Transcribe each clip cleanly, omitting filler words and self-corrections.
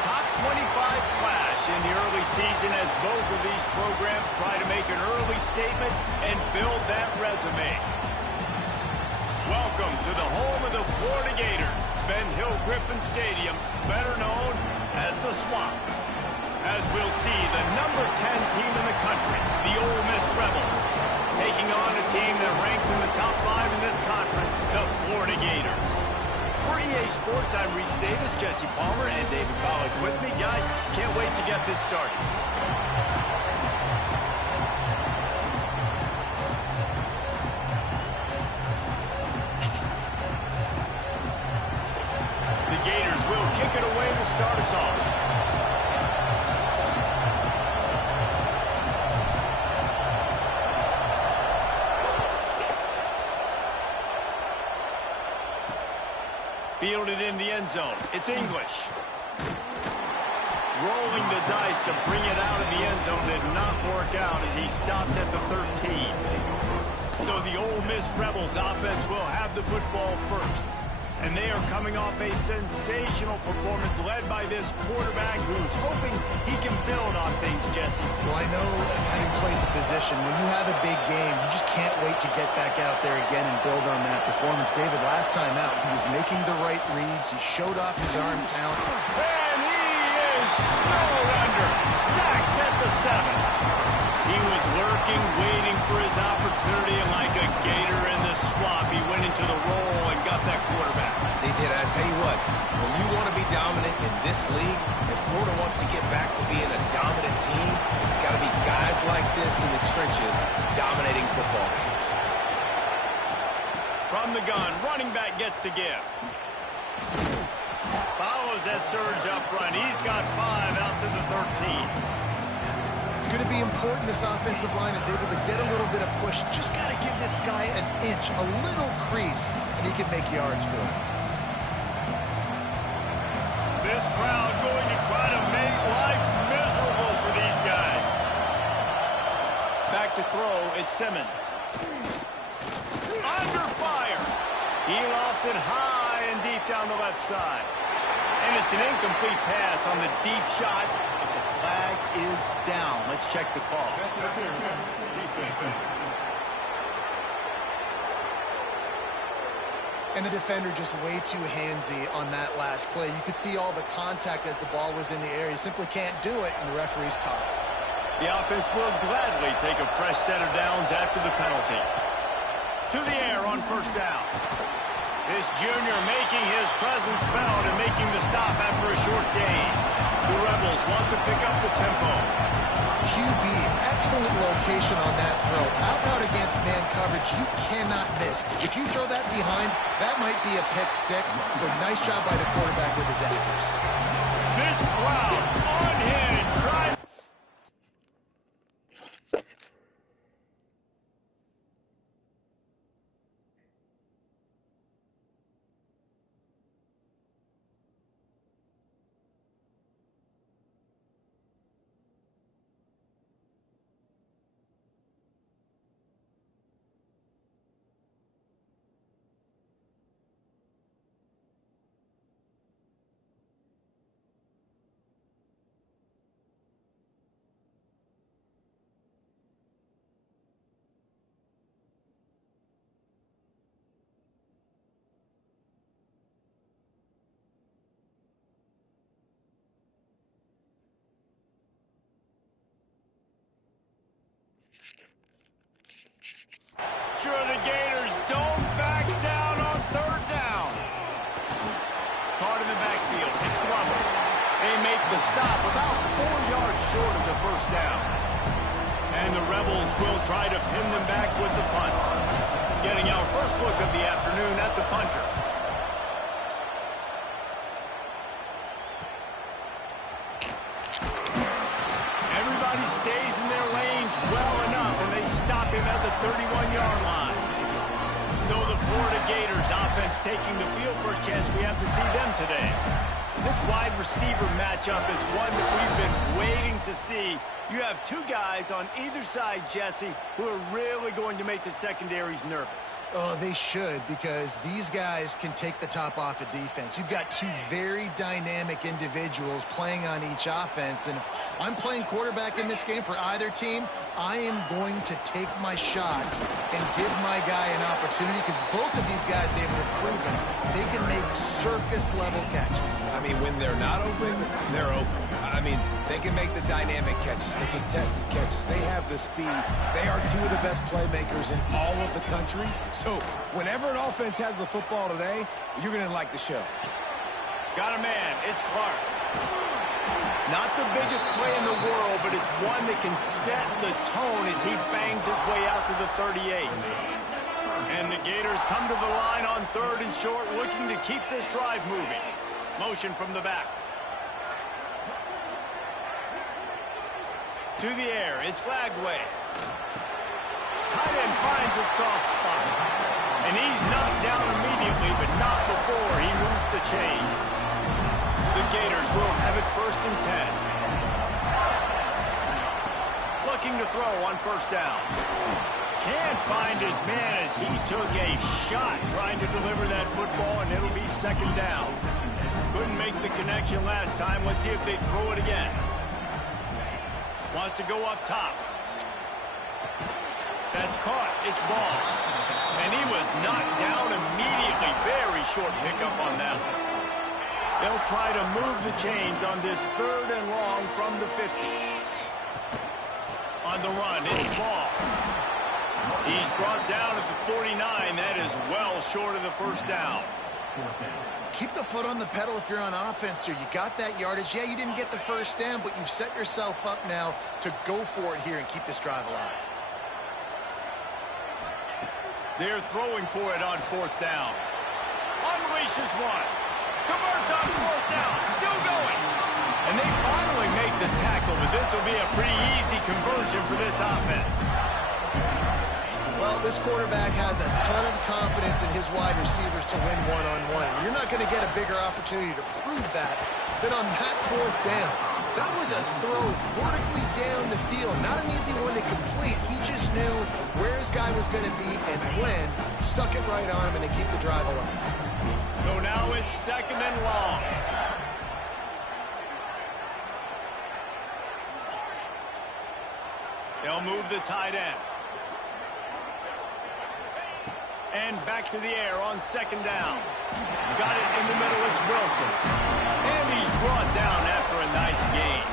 top 25 clash in the early season as both of these programs try to make an early statement and build that resume. Welcome to the home of the Florida Gators, Ben Hill Griffin Stadium, better known as the Swamp. As we'll see the number 10 team in the country, the Ole Miss Rebels, taking on a team that ranks in the top 5 in this conference, the Florida Gators. For EA Sports, I'm Reese Davis, Jesse Palmer, and David Pollack with me. Guys, can't wait to get this started. The Gators will kick it away to start us off. Fielded in the end zone. It's English. Rolling the dice to bring it out of the end zone did not work out as he stopped at the 13. So the Ole Miss Rebels offense will have the football first. And they are coming off a sensational performance led by this quarterback who's hoping he can build on things, Jesse. Well, I know having played the position, when you have a big game, you just can't wait to get back out there again and build on that performance. David, last time out, he was making the right reads. He showed off his arm talent. And he is snowed under. Sacked at the 7. He was lurking, waiting for his opportunity, and like a gator in the swamp, he went into the roll and got that quarterback. They did. I tell you what, when you want to be dominant in this league, if Florida wants to get back to being a dominant team, it's got to be guys like this in the trenches dominating football games. From the gun, running back gets to give. Follows that surge up front. He's got 5 out to the 13. It's going to be important this offensive line is able to get a little bit of push. Just got to give this guy an inch, a little crease, and he can make yards for him. This crowd going to try to make life miserable for these guys. Back to throw, it's Simmons. Under fire. He lofts it high and deep down the left side. And it's an incomplete pass on the deep shot. Flag is down. Let's check the call. And the defender just way too handsy on that last play. You could see all the contact as the ball was in the air. You simply can't do it, and the referee's caught it. The offense will gladly take a fresh set of downs after the penalty. To the air on first down. This junior making his presence felt and making the stop after a short gain. The Rebels want to pick up the tempo. QB, excellent location on that throw. Out and out against man coverage, you cannot miss. If you throw that behind, that might be a pick 6. So nice job by the quarterback with his accuracy. This crowd unhinged, trying. Sure, the Gators don't back down on third down. Caught in the backfield. It's Glover. They make the stop about 4 yards short of the first down. And the Rebels will try to pin them back with the punt. Getting our first look of the afternoon at the punter. Everybody stays in their lanes well enough, and they stop him at the 31-yard line. So the Florida Gators offense taking the field. First chance we have to see them today. This wide receiver matchup is one that we've been waiting like to see. You have two guys on either side, Jesse, who are really going to make the secondaries nervous. Oh, they should, because these guys can take the top off of defense. You've got two very dynamic individuals playing on each offense, and if I'm playing quarterback in this game for either team, I am going to take my shots and give my guy an opportunity, because both of these guys, they've proven they can make circus-level catches. I mean, when they're not open, they're open. I mean, they can make the dynamic catches, the contested catches. They have the speed. They are two of the best playmakers in all of the country. So whenever an offense has the football today, you're going to like the show. Got a man. It's Clark. Not the biggest play in the world, but it's one that can set the tone as he bangs his way out to the 38. And the Gators come to the line on 3rd and short, looking to keep this drive moving. Motion from the back. To the air, it's Lagway. Tight end finds a soft spot. And he's knocked down immediately, but not before he moves the chains. The Gators will have it 1st and 10. Looking to throw on 1st down. Can't find his man as he took a shot trying to deliver that football, and it'll be 2nd down. Couldn't make the connection last time. Let's see if they throw it again. Wants to go up top. That's caught. It's ball. And he was knocked down immediately. Very short pickup on that one. They'll try to move the chains on this 3rd and long from the 50. On the run, it's ball. He's brought down at the 49. That is well short of the 1st down. Keep the foot on the pedal if you're on offense here. You got that yardage. Yeah, you didn't get the 1st down, but you've set yourself up now to go for it here and keep this drive alive. They're throwing for it on 4th down. Unleashes one. Converts on 4th down. Still going. And they finally make the tackle, but this will be a pretty easy conversion for this offense. Well, this quarterback has a ton of confidence in his wide receivers to win one-on-one. You're not going to get a bigger opportunity to prove that than on that 4th down. That was a throw vertically down the field. Not an easy one to complete. He just knew where his guy was going to be and when. Stuck it right on him and to keep the drive alive. So now it's 2nd and long. They'll move the tight end. And back to the air on 2nd down. Got it in the middle, it's Wilson. And he's brought down after a nice gain.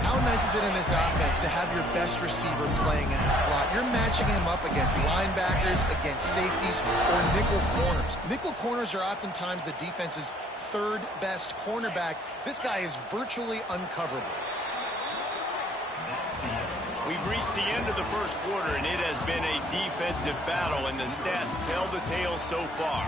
How nice is it in this offense to have your best receiver playing in the slot? You're matching him up against linebackers, against safeties, or nickel corners. Nickel corners are oftentimes the defense's 3rd best cornerback. This guy is virtually uncoverable. We've reached the end of the 1st quarter, and it has been a defensive battle, and the stats tell the tale so far.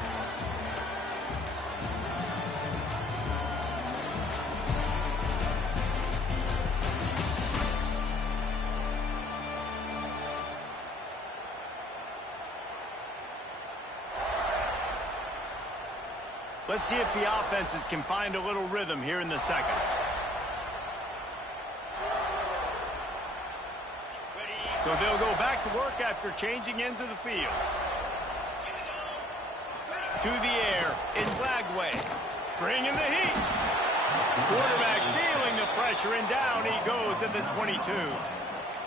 Let's see if the offenses can find a little rhythm here in the 2nd. So they'll go back to work after changing into the field. To the air, it's Lagway. Bringing the heat. Quarterback feeling the pressure, and down he goes at the 22.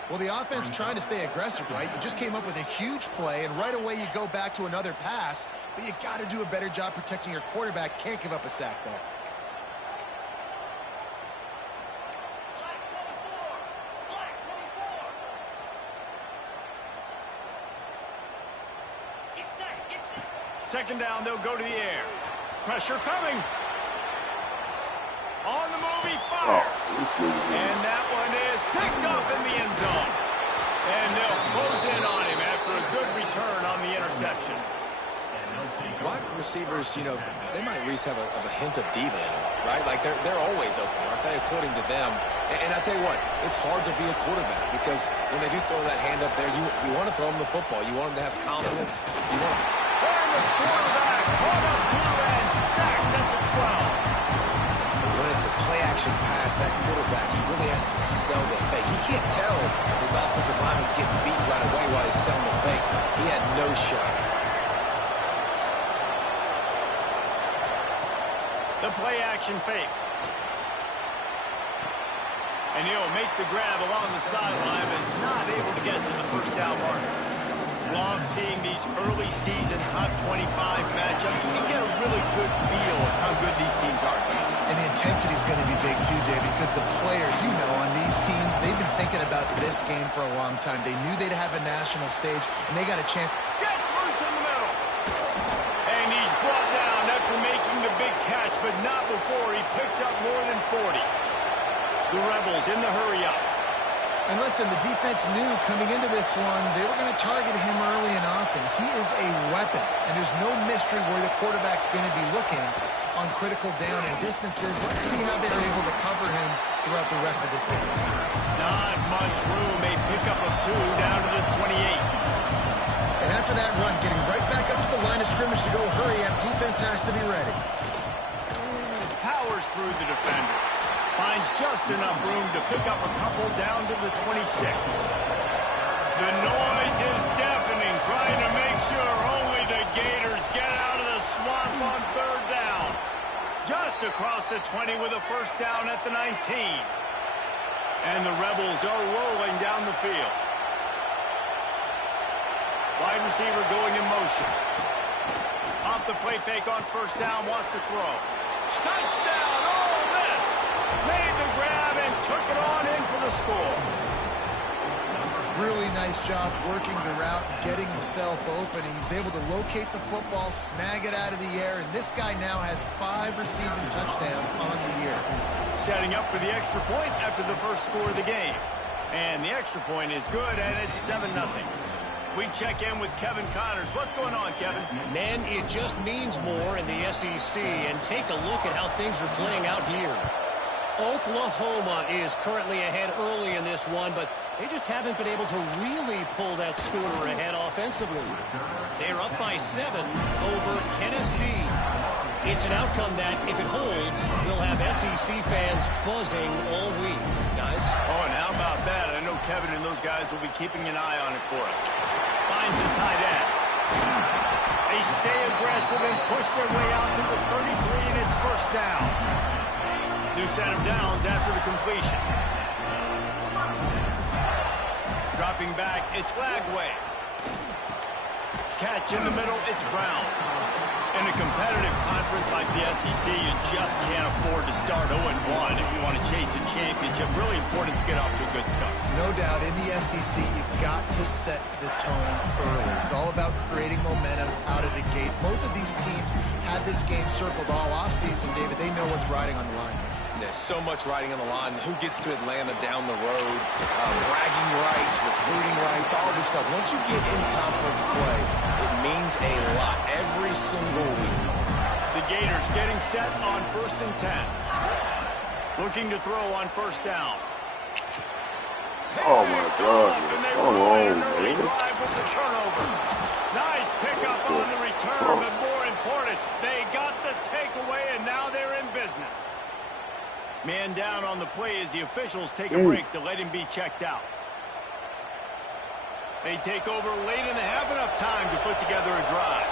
Well, the offense trying to stay aggressive, right? You just came up with a huge play, and right away you go back to another pass, but you got to do a better job protecting your quarterback. Can't give up a sack, though. Second down, they'll go to the air. Pressure coming. On the move, he fires. And that one is picked up in the end zone. And they'll close in on him after a good return on the interception. Wide receivers, you know, they might at least have a hint of diva in them, right? Like, they're always open, aren't they, according to them? And I tell you what, it's hard to be a quarterback because when they do throw that hand up there, you want to throw them the football. You want them to have confidence. You want them. And the quarterback caught up to and sacked at the 12. When it's a play-action pass, that quarterback, he really has to sell the fake. He can't tell his offensive lineman's getting beat right away while he's selling the fake. He had no shot. The play-action fake. And he'll make the grab along the sideline, but is not able to get to the first down marker. Love seeing these early season top 25 matchups. You can get a really good feel of how good these teams are. And the intensity is going to be big too, Dave, because the players, you know, on these teams, they've been thinking about this game for a long time. They knew they'd have a national stage, and they got a chance. Gets loose in the middle. And he's brought down after making the big catch, but not before he picks up more than 40. The Rebels in the hurry up. And listen, the defense knew coming into this one, they were going to target him early and often. He is a weapon, and there's no mystery where the quarterback's going to be looking on critical down and distances. Let's see how they're able to cover him throughout the rest of this game. Not much room. A pickup of 2 down to the 28. And after that run, getting right back up to the line of scrimmage to go hurry up, defense has to be ready. Powers through the defender. Finds just enough room to pick up a couple down to the 26. The noise is deafening, trying to make sure only the Gators get out of the swamp on 3rd down. Just across the 20 with a first down at the 19. And the Rebels are rolling down the field. Wide receiver going in motion. Off the play fake on first down, wants to throw. Touchdown, Ole Miss! Made the grab and took it on in for the score. Really nice job working the route, getting himself open. He was able to locate the football, snag it out of the air, and this guy now has 5 receiving touchdowns on the year. Setting up for the extra point after the first score of the game. And the extra point is good, and it's 7-0. We check in with Kevin Connors. What's going on, Kevin? Man, it just means more in the SEC, and take a look at how things are playing out here. Oklahoma is currently ahead early in this one, but they just haven't been able to really pull that schooner ahead offensively. They're up by 7 over Tennessee. It's an outcome that, if it holds, will have SEC fans buzzing all week. Guys? Oh, and how about that? I know Kevin and those guys will be keeping an eye on it for us. Finds a tight end. They stay aggressive and push their way out to the 33, and it's first down. New set of downs after the completion. Dropping back, it's Lagway. Catch in the middle, it's Brown. In a competitive conference like the SEC, you just can't afford to start 0-1 if you want to chase a championship. Really important to get off to a good start. No doubt, in the SEC, you've got to set the tone early. It's all about creating momentum out of the gate. Both of these teams had this game circled all offseason, David. They know what's riding on the line. There's so much riding on the line. Who gets to Atlanta down the road? Bragging rights, recruiting rights, all this stuff. Once you get in conference play, it means a lot every single week. The Gators getting set on 1st and 10. Looking to throw on first down. Oh my God! Come on, man. Drive with the turnover. Nice pickup on the return, but more important, they got the takeaway, and now they're in business. Man down on the play as the officials take a break to let him be checked out. They take over late and have enough time to put together a drive.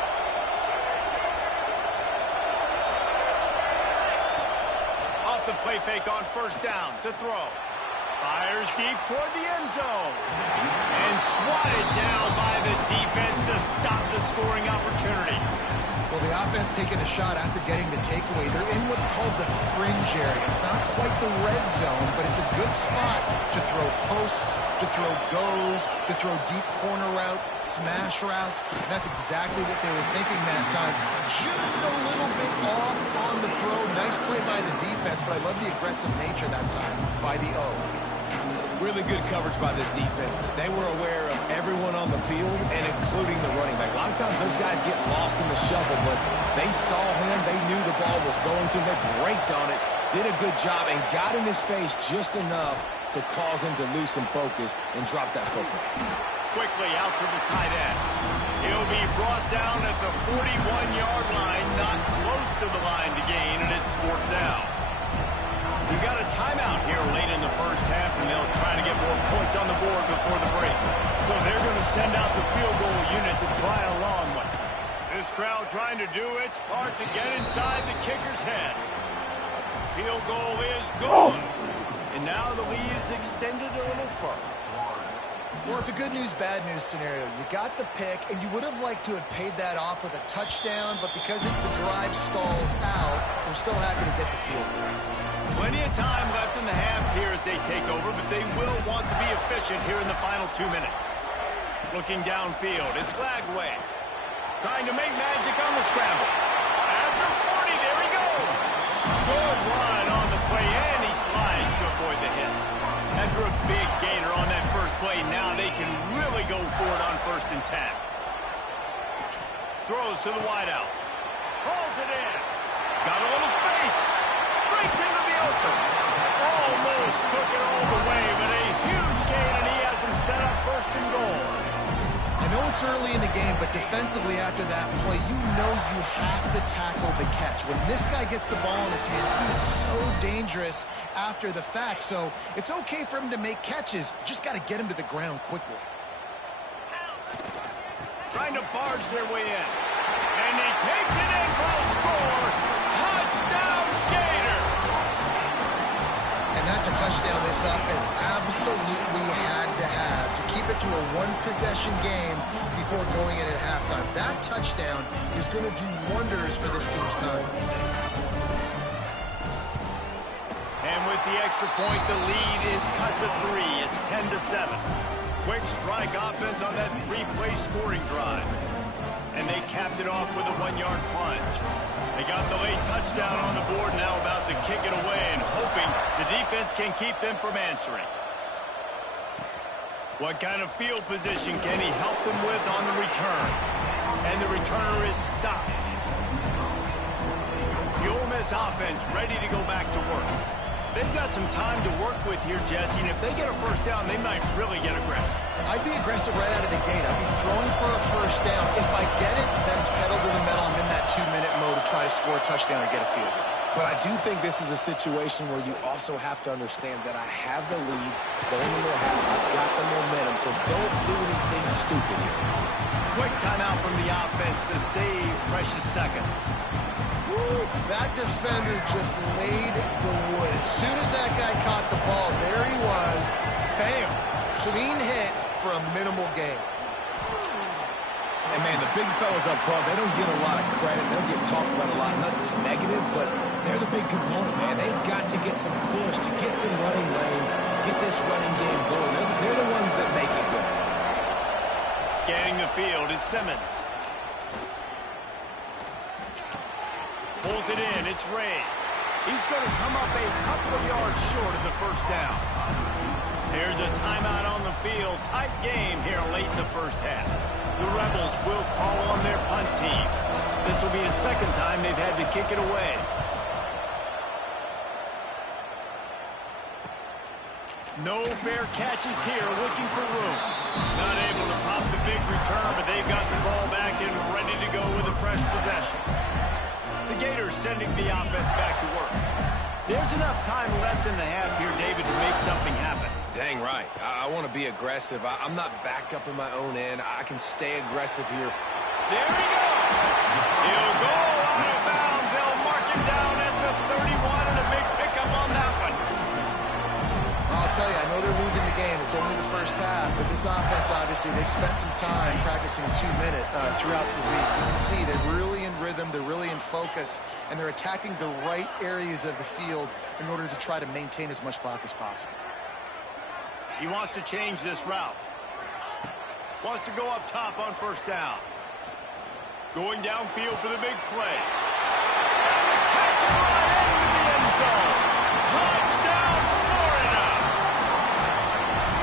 Off the play fake on first down to throw. Fires deep toward the end zone. And swatted down by the defense to stop the scoring opportunity. Well, the offense taking a shot after getting the takeaway. They're in what's called the fringe area. It's not quite the red zone, but it's a good spot to throw posts, to throw goes, to throw deep corner routes, smash routes. And that's exactly what they were thinking that time. Just a little bit off on the throw. Nice play by the defense, but I love the aggressive nature that time by the O. Really good coverage by this defense. That they were aware of everyone on the field, and including the running back. A lot of times those guys get lost in the shuffle, but they saw him. They knew the ball was going to him. They braked on it, did a good job, and got in his face just enough to cause him to lose some focus and drop that football. Quickly out to the tight end. He'll be brought down at the 41-yard line, not close to the line to gain, and it's 4th down. We got a timeout here late in the first half, and they'll try to get more points on the board before the break. So they're going to send out the field goal unit to try a long one. This crowd trying to do its part to get inside the kicker's head. Field goal is good. And now the lead is extended a little further. Well, it's a good news, bad news scenario. You got the pick, and you would have liked to have paid that off with a touchdown, but because the drive stalls out, we're still happy to get the field goal. Plenty of time left in the half here as they take over, but they will want to be efficient here in the final 2 minutes. Looking downfield, it's Lagway. Trying to make magic on the scramble. At the 40, there he goes. Good run on the play, and he slides to avoid the hit. After a big gainer on that first play, now they can really go for it on 1st and 10. Throws to the wideout. Pulls it in. Got a little space. Breaks into the open. Almost took it all the way, but a huge gain, and he has him set up 1st and goal. I know it's early in the game, but defensively after that play, you know you have to tackle the catch. When this guy gets the ball in his hands, he is so dangerous after the fact. So it's okay for him to make catches. Just got to get him to the ground quickly. Trying to barge their way in. And he takes it in for a score. Touchdown, Gator! And that's a touchdown this offense absolutely had to have to keep it to a one-possession game before going in at halftime. That touchdown is going to do wonders for this team's confidence. And with the extra point, the lead is cut to 3. It's 10-7. Quick strike offense on that 3-play scoring drive. And they capped it off with a 1-yard plunge. They got the late touchdown on the board, now about to kick it away and hoping the defense can keep them from answering. What kind of field position can he help them with on the return? And the returner is stopped. The Ole Miss offense ready to go back to work. They've got some time to work with here, Jesse, and if they get a first down, they might really get aggressive. I'd be aggressive right out of the gate. I'd be throwing for a first down. If I get it, then it's pedal to the metal. I'm in that 2-minute mode to try to score a touchdown or get a field goal. But I do think this is a situation where you also have to understand that I have the lead going into the half. I've got the momentum, so don't do anything stupid here. Quick timeout from the offense to save precious seconds. Woo, that defender just laid the wood. As soon as that guy caught the ball, there he was. Bam! Clean hit for a minimal gain. And, man, the big fellas up front, they don't get a lot of credit. They don't get talked about a lot unless it's negative, but they're the big component, man. They've got to get some push, to get some running lanes, get this running game going. They're the ones that make it good. Scanning the field is Simmons. Pulls it in, it's Ray. He's going to come up a couple of yards short of the first down. There's a timeout on the field. Tight game here late in the first half. The Rebels will call on their punt team. This will be the second time they've had to kick it away. No fair catches here, looking for room. Not able to pop the big return, but they've got the ball back and ready to go with a fresh possession. The Gators sending the offense back to work. There's enough time left in the half here, David, to make something happen. Dang right. I want to be aggressive. I'm not backed up in my own end. I can stay aggressive here. There he goes. He'll go out of bounds. They'll mark him down at the 31 and a big pickup on that one. I'll tell you, I know they're losing the game. It's only the first half, but this offense, obviously, they've spent some time practicing 2-minute throughout the week. You can see they're really in rhythm, they're really in focus, and they're attacking the right areas of the field in order to try to maintain as much clock as possible. He wants to change this route. Wants to go up top on first down. Going downfield for the big play. And the catch right into the end zone. Touchdown, Florida!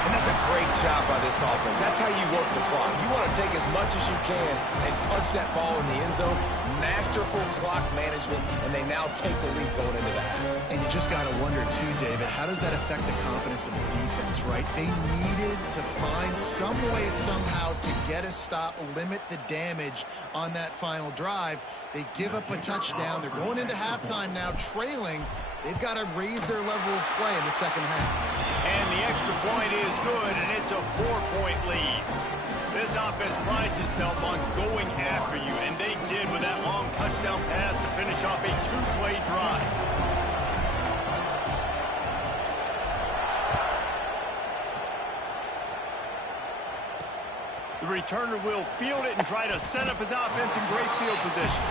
And that's a great job by this offense. That's how you work the clock. You want to take as much as you can and punch that ball in the end zone. Masterful clock management, and they now take the lead going into the half. And you just got to wonder, too, David, how does that affect the confidence of the defense, right? They needed to find some way, somehow, to get a stop, limit the damage on that final drive. They give up a touchdown. They're going into halftime now, trailing. They've got to raise their level of play in the second half. And the extra point is good, and it's a 4-point lead. This offense prides itself on going after you, and they did with that long touchdown pass to finish off a 2-play drive. The returner will field it and try to set up his offense in great field position.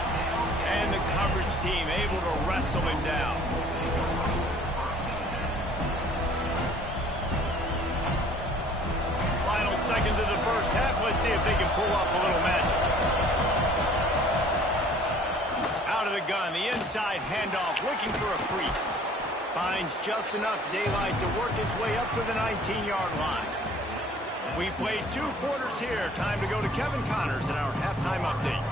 And the coverage team able to wrestle him down. Final seconds of the first half. Let's see if they can pull off a little magic. Out of the gun, the inside handoff, looking for a crease. Finds just enough daylight to work his way up to the 19-yard line. We played 2 quarters here. Time to go to Kevin Connors in our halftime update.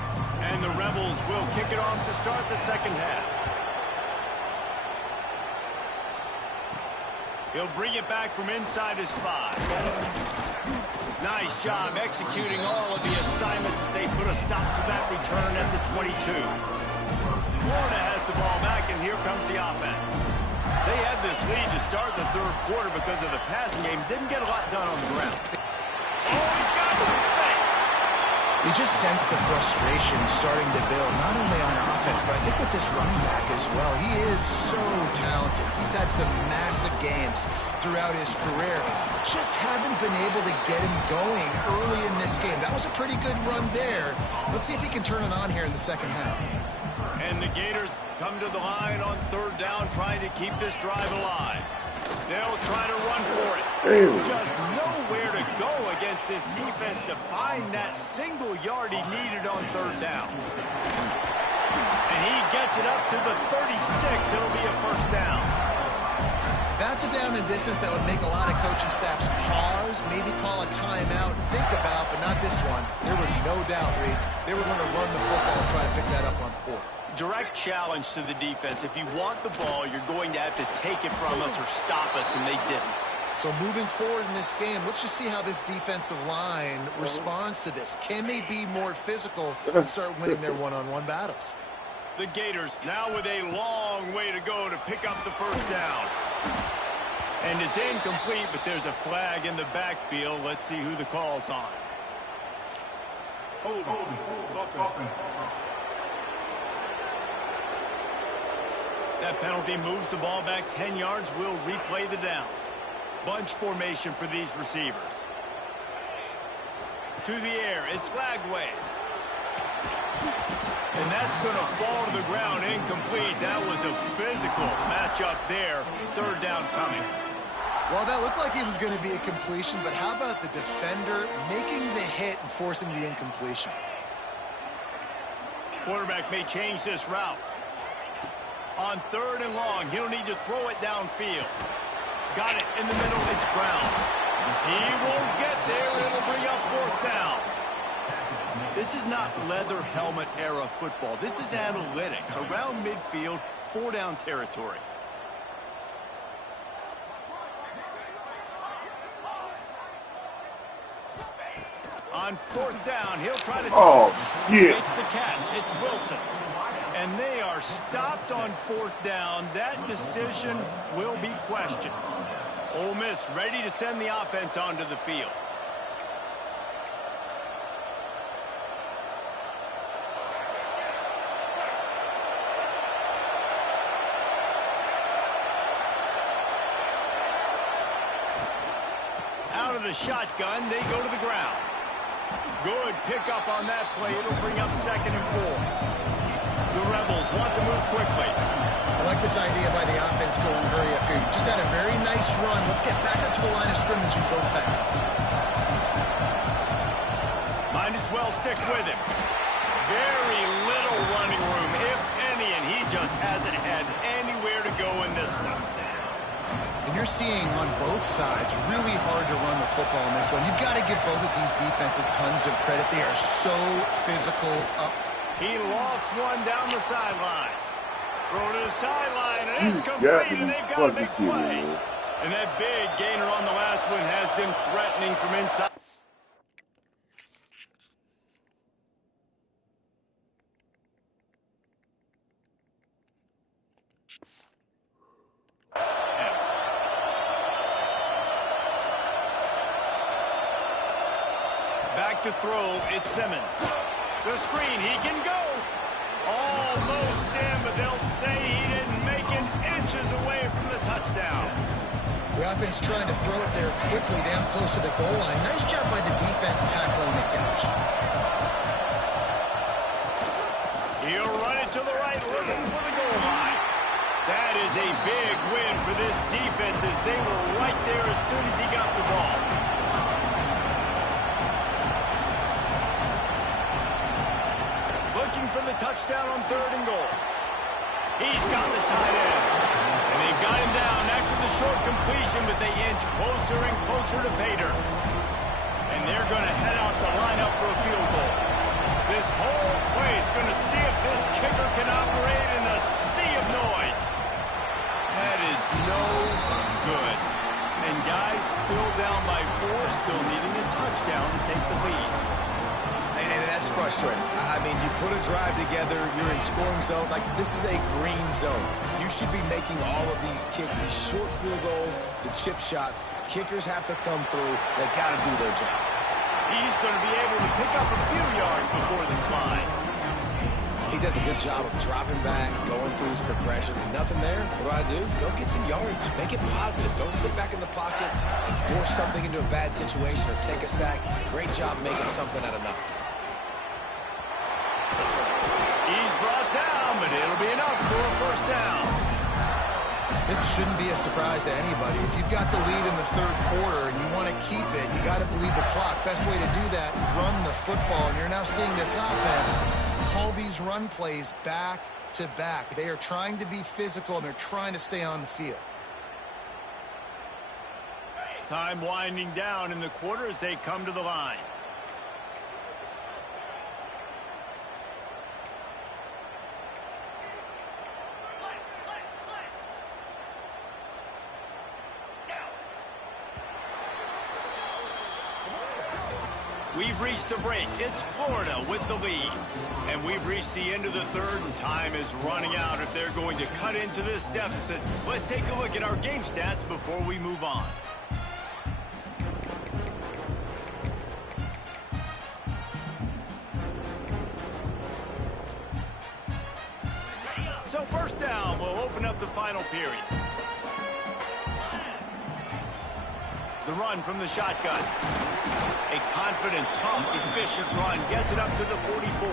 And the Rebels will kick it off to start the second half. He'll bring it back from inside his 5. Nice job executing all of the assignments as they put a stop to that return at the 22. Florida has the ball back, and here comes the offense. They had this lead to start the third quarter because of the passing game. Didn't get a lot done on the ground. Oh, he's got some space. You just sense the frustration starting to build, not only on offense, but I think with this running back as well. He is so talented. He's had some massive games throughout his career. Just haven't been able to get him going early in this game. That was a pretty good run there. Let's see if he can turn it on here in the second half. And the Gators come to the line on third down, trying to keep this drive alive. They'll try to run for it. Just nowhere to go against this defense to find that single yard he needed on third down. And he gets it up to the 36. It'll be a first down. That's a down and distance that would make a lot of coaching staffs pause, maybe call a timeout and think about, but not this one. There was no doubt, Reese, they were going to run the football and try to pick that up on 4th. Direct challenge to the defense. If you want the ball, you're going to have to take it from us or stop us, and they didn't. So moving forward in this game, let's just see how this defensive line responds to this. Can they be more physical and start winning their one-on-one battles? The Gators now with a long way to go to pick up the first down. And it's incomplete, but there's a flag in the backfield. Let's see who the call's on. Hold on. That penalty moves the ball back 10 yards. We'll replay the down. Bunch formation for these receivers. To the air, it's Lagway. And that's going to fall to the ground, incomplete. That was a physical matchup there. Third down coming. Well, that looked like it was going to be a completion, but how about the defender making the hit and forcing the incompletion? Quarterback may change this route. On third and long, he'll need to throw it downfield. Got it in the middle, it's Brown. He won't get there, it'll bring up fourth down. This is not leather helmet era football. This is analytics. Around midfield, 4-down territory. On fourth down, he'll try to toss it. Makes the catch. It's Wilson. And they are stopped on fourth down. That decision will be questioned. Ole Miss ready to send the offense onto the field. Out of the shotgun, they go to the ground. Good pickup on that play. It'll bring up 2nd and 4. The Rebels want to move quickly. I like this idea by the offense going hurry up here. You just had a very nice run. Let's get back up to the line of scrimmage and go fast. Might as well stick with him. Very little running room, if any, and he just hasn't had anywhere to go in this one. And you're seeing on both sides really hard to run the football in this one. You've got to give both of these defenses tons of credit. They are so physical up. He lost one down the sideline. Throw to the sideline, and it's complete, and they've got a big play. And that big gainer on the last one has them threatening from inside. to throw. It's Simmons. The screen, he can go. Almost in, but they'll say he didn't make it, inches away from the touchdown. The offense trying to throw it there quickly down close to the goal line. Nice job by the defense tackling the catch. He'll run it to the right, looking for the goal line. That is a big win for this defense as they were right there as soon as he got the ball. Looking for the touchdown on 3rd and goal. He's got the tight end. And they've got him down after the short completion, but they inch closer and closer to Pater. And they're going to head out to line up for a field goal. This whole place going to see if this kicker can operate in a sea of noise. That is no good. And guys still down by 4, still needing a touchdown to take the lead. And that's frustrating. I mean, you put a drive together, you're in scoring zone. Like, this is a green zone. You should be making all of these kicks, these short field goals, the chip shots. Kickers have to come through. They got to do their job. He's going to be able to pick up a few yards before the slide. He does a good job of dropping back, going through his progressions. Nothing there. What do? Go get some yards. Make it positive. Don't sit back in the pocket and force something into a bad situation or take a sack. Great job making something out of nothing. He's brought down, but it'll be enough for a first down. This shouldn't be a surprise to anybody. If you've got the lead in the 3rd quarter and you want to keep it, you got to bleed the clock. Best way to do that, run the football. And you're now seeing this offense call these run plays back to back. They are trying to be physical, and they're trying to stay on the field. Time winding down in the quarter as they come to the line. We've reached the break. It's Florida with the lead. And we've reached the end of the 3rd, and time is running out if they're going to cut into this deficit. Let's take a look at our game stats before we move on. So 1st down will open up the final period. The run from the shotgun. A confident, tough, efficient run gets it up to the 44.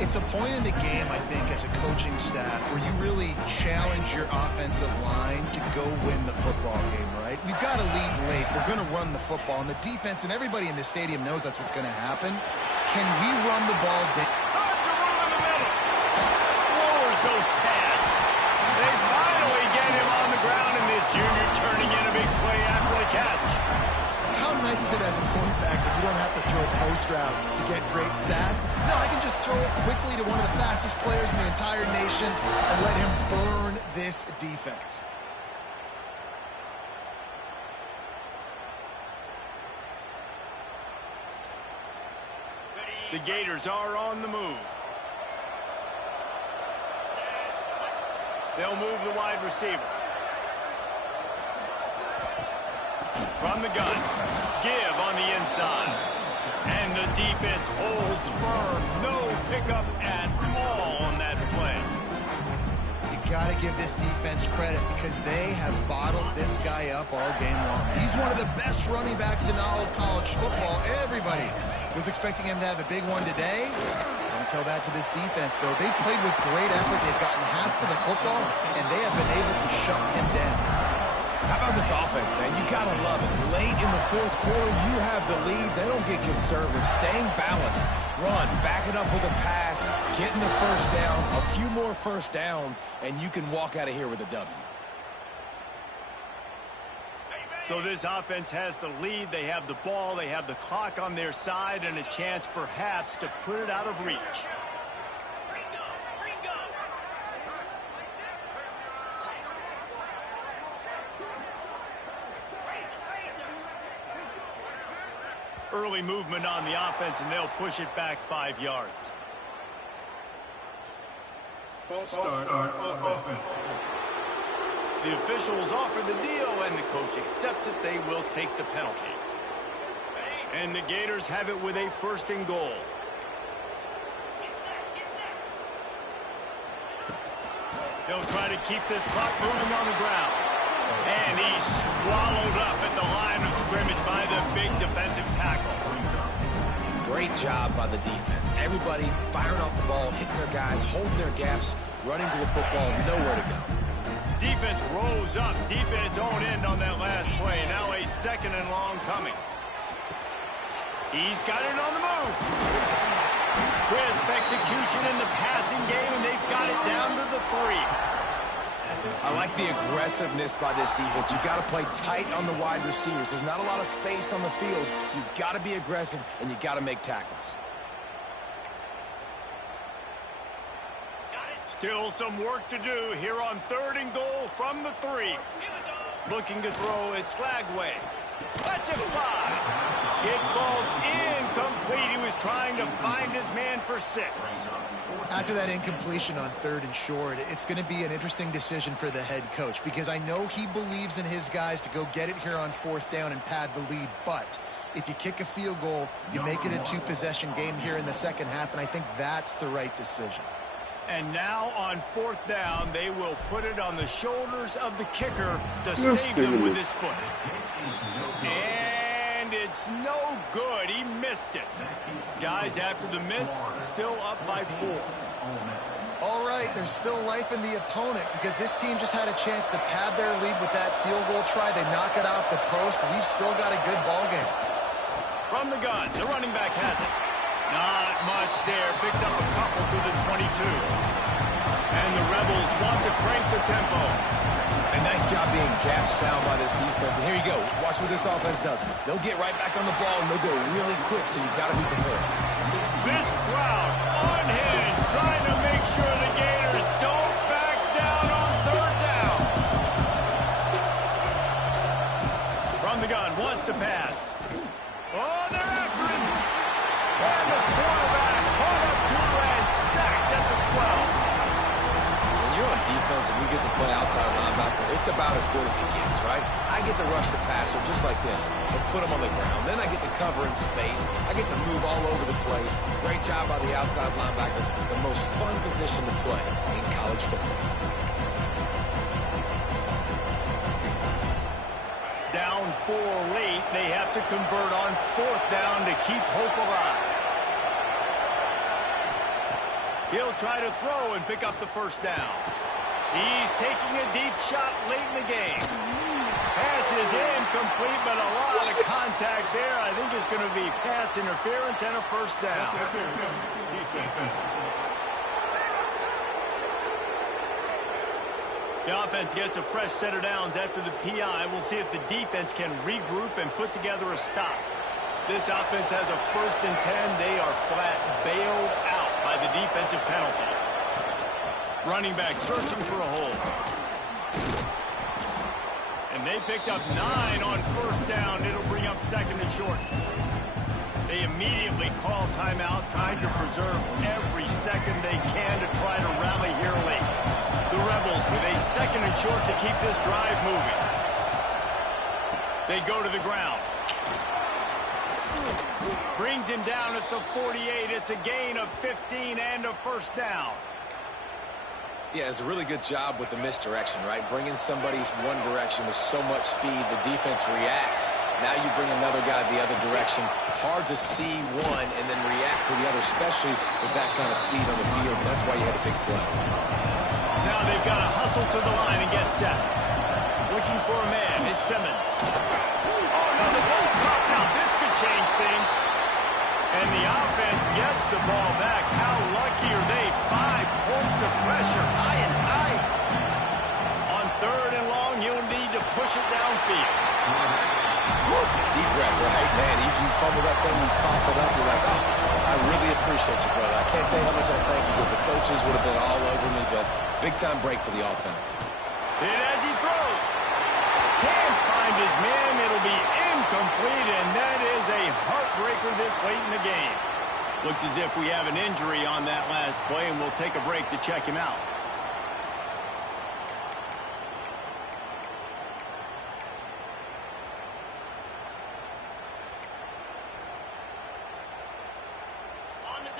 It's a point in the game, I think, as a coaching staff where you really challenge your offensive line to go win the football game, right? We've got to lead late. We're going to run the football, and the defense and everybody in the stadium knows that's what's going to happen. Can we run the ball down? Tons of room in the middle. Lowers those pads. They finally get him on the ground, and this junior turning in a big play after the catch. How nice is it as a quarterback that you don't have to throw post routes to get great stats? No, I can just throw it quickly to one of the fastest players in the entire nation and let him burn this defense. The Gators are on the move. They'll move the wide receiver. From the gun. Give on the inside. And the defense holds firm. No pickup at all on that play. You got to give this defense credit because they have bottled this guy up all game long. He's one of the best running backs in all of college football. Everybody was expecting him to have a big one today. Don't tell that to this defense, though. They played with great effort. They've gotten hats to the football, and they have been able to shut him down. How about this offense, man? You got to love it. Late in the 4th quarter, you have the lead. They don't get conservative. Staying balanced. Run, back it up with a pass, getting the first down, a few more first downs, and you can walk out of here with a W. So this offense has the lead. They have the ball. They have the clock on their side and a chance perhaps to put it out of reach. Early movement on the offense, and they'll push it back 5 yards. False start on offense. The officials offer the deal, and the coach accepts it. They will take the penalty. And the Gators have it with a 1st and goal. They'll try to keep this clock moving on the ground. And he's swallowed up at the line of scrimmage by the big defensive tackle. Great job by the defense. Everybody firing off the ball, hitting their guys, holding their gaps, running to the football, nowhere to go. Defense rose up deep in its own end on that last play. Now a 2nd and long coming. He's got it on the move. Crisp execution in the passing game, and they've got it down to the 3. I like the aggressiveness by this defense. You've got to play tight on the wide receivers. There's not a lot of space on the field. You've got to be aggressive, and you've got to make tackles. Still some work to do here on 3rd and goal from the 3. Looking to throw it Skagway. Let's it fly. It falls incomplete. He was trying to find his man for 6. After that incompletion on 3rd and short, it's going to be an interesting decision for the head coach, because I know he believes in his guys to go get it here on 4th down and pad the lead. But if you kick a field goal, you make it a 2-possession game here in the 2nd half, and I think that's the right decision. And now on 4th down, they will put it on the shoulders of the kicker to save them with his foot. And it's no good. He missed it. Guys, after the miss, still up by 4. All right, there's still life in the opponent, because this team just had a chance to pad their lead with that field goal try. They knock it off the post. We've still got a good ball game. From the gun, the running back has it. Not much there. Picks up a couple to the 22. And the Rebels want to crank the tempo. A nice job being gap sound by this defense. And here you go. Watch what this offense does. They'll get right back on the ball, and they'll go really quick, so you've got to be prepared. This crowd unhinged, trying to make sure the Gators don't back down on 3rd down. From the gun, wants to pass. Oh, they're after him. And the quarterback caught up to and sacked at the 12. When you're on defense and you get to play outside linebacker, it's about as good as it gets, right? I get to rush the passer just like this and put him on the ground. Then I get to cover in space. I get to move all over the place. Great job by the outside linebacker. The most fun position to play in college football. Down 4 late. They have to convert on 4th down to keep hope alive. He'll try to throw and pick up the 1st down. He's taking a deep shot late in the game. Pass is incomplete, but a lot of contact there. I think it's going to be pass interference and a 1st down. The offense gets a fresh set of downs after the PI. We'll see if the defense can regroup and put together a stop. This offense has a 1st and 10. They are flat bailed out by the defensive penalty. Running back searching for a hole. And they picked up 9 on 1st down. It'll bring up 2nd and short. They immediately call timeout, trying to preserve every second they can to try to rally here late. The Rebels with a 2nd and short to keep this drive moving. They go to the ground. Brings him down at the 48. It's a gain of 15 and a 1st down. Yeah, it's a really good job with the misdirection, right? Bringing somebody's one direction with so much speed, the defense reacts. Now you bring another guy the other direction. Hard to see one and then react to the other, especially with that kind of speed on the field. And that's why you had a big play. Now they've got to hustle to the line and get set. Looking for a man. It's Simmons. Oh, no, the ball popped out. This could change things. And the offense gets the ball back. How lucky are they? 5 points of pressure, high and tight. On 3rd and long, he'll need to push it downfield. Deep breath, right? Man, you fumble that thing, you cough it up, you're like, oh, I really appreciate you, brother. I can't tell you how much I thank you, because the coaches would have been all over me, but big-time break for the offense. And as he throws, can't find his man. It'll be incomplete, and that is a heartbreaker this late in the game. Looks as if we have an injury on that last play, and we'll take a break to check him out.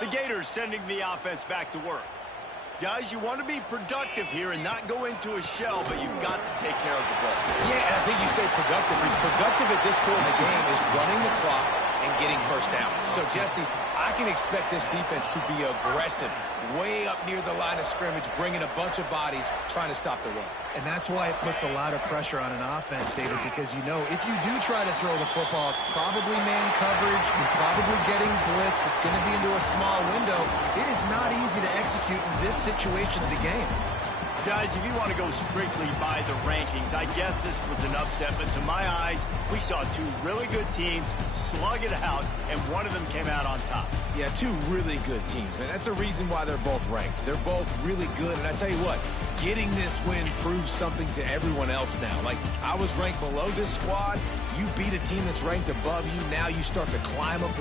The Gators sending the offense back to work. Guys, you want to be productive here and not go into a shell, but you've got to take care of the ball. Yeah, and I think you say productive. He's productive at this point in the game is running the clock and getting first down. So, Jesse, I can expect this defense to be aggressive, way up near the line of scrimmage, bringing a bunch of bodies, trying to stop the run. And that's why it puts a lot of pressure on an offense, David, because you know if you do try to throw the football, it's probably man coverage. You're probably getting blitz that's going to be into a small window. It is not easy to execute in this situation of the game. Guys, if you want to go strictly by the rankings, I guess this was an upset, but to my eyes, we saw two really good teams slug it out, and one of them came out on top. Yeah, two really good teams, man. That's a reason why they're both ranked. They're both really good, and I tell you what, getting this win proves something to everyone else now. Like, I was ranked below this squad. You beat a team that's ranked above you. Now you start to climb up the